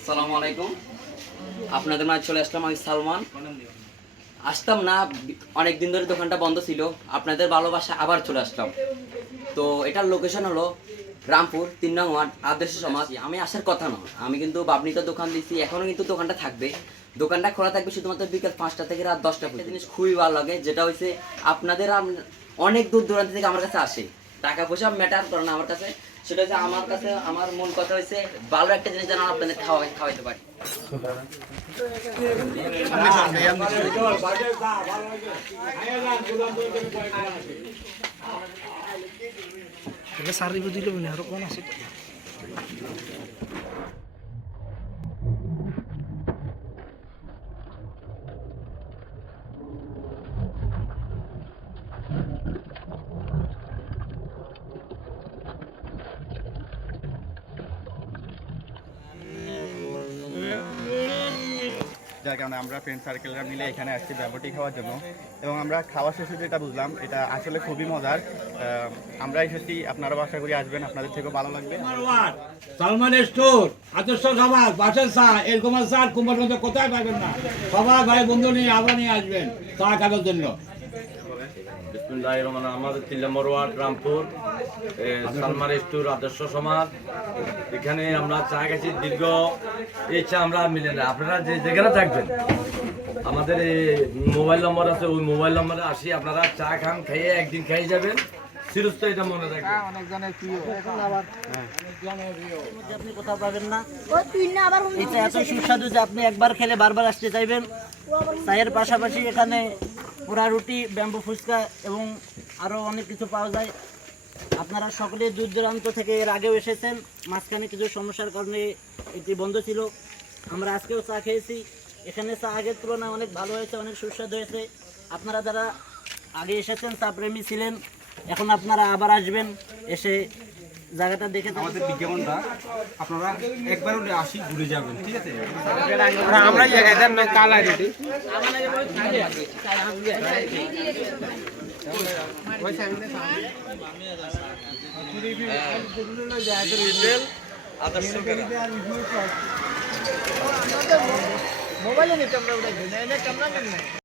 আসসালামু আলাইকুম। আপনাদের মাঝে চলে আসলাম আমি সালমান। আসতাম না অনেক দিন ধরে দোকানটা বন্ধ ছিল। আপনাদের ভালোবাসা আবার চলে আসলাম। তো এটার লোকেশন হলো রামপুর, তিন নং ওয়ার্ড, আদর্শ সমাজ। আমি আসার কথা না, আমি কিন্তু বাবনিতে দোকান দিচ্ছি এখনও কিন্তু দোকানটা থাকবে। দোকানটা খোলা থাকবে শুধুমাত্র বিকাল পাঁচটা থেকে রাত দশটা পর্যন্ত। জিনিস খুবই ভালো লাগে, যেটা হচ্ছে আপনাদের অনেক দূর দূরান্ত থেকে আমার কাছে আসে। টাকা পয়সা ম্যাটার করে না আমার কাছে। সেটা হচ্ছে আমার কাছে, আমার মূল কথা হচ্ছে ভালো একটা জিনিস যেন আপনাদের খাওয়া খাওয়াইতে পারি। সারিব মানে আরও কোন আছে। যার কারণে আমরা ফ্রেন্ড সার্কেলরা মিলে এখানে আসছি ব্যাপারটি খাওয়ার জন্য। এবং আমরা খাওয়া শেষে যেটা বুঝলাম, এটা আসলে খুবই মজার। আমরা এসেছি, আপনারাও আশা করি আসবেন, আপনাদের থেকেও ভালো লাগবে। সালমান স্টোর আদর্শ সমাজ, বাসের চা এরকম চা কুমার কোথায় পাবেন না? সবাই ভাই, বন্ধু নিয়ে আবার নিয়ে আসবেন চা খাবার জন্য। বিসমুল্লাহির রহমান আমাদের তিন নম্বর ওয়ার্ড রামপুর এ, সালমার স্টোর আদর্শ সমাজ। এখানে আমরা চা গেছি দীর্ঘ এই চা আমরা মিলে না। আপনারা যে যেখানে থাকবেন আমাদের এই মোবাইল নম্বর আছে ওই মোবাইল নম্বরে আসি আপনারা চা খান খাইয়ে একদিন খাইয়ে যাবেন। এটা মনে রাখবেন। মধ্যে আপনি কোথাও পাবেন না? ও তুই না আবার হুমকি এটা এত সুস্বাদু যে আপনি একবার খেলে বারবার আসতে চাইবেন। চায়ের পাশাপাশি এখানে পোড়া রুটি, ব্যাম্বু ফুচকা এবং আরও অনেক কিছু পাওয়া যায়। আপনারা সকলে দূর দূরান্ত থেকে এর আগেও এসেছেন। মাঝখানে কিছু সমস্যার কারণে এটি বন্ধ ছিল। আমরা আজকেও চা খেয়েছি। এখানে চা আগের তুলনায় অনেক ভালো হয়েছে, অনেক সুস্বাদু হয়েছে। আপনারা যারা আগে এসেছেন, চা প্রেমী ছিলেন, এখন আপনারা আবার আসবেন, এসে জায়গাটা দেখে। আমাদের বিজ্ঞাপনটা আপনারা একবার হলে আসি ঘুরে যাবেন ঠিক আছে? আদর্শ মোবাইলে নিতে আমরা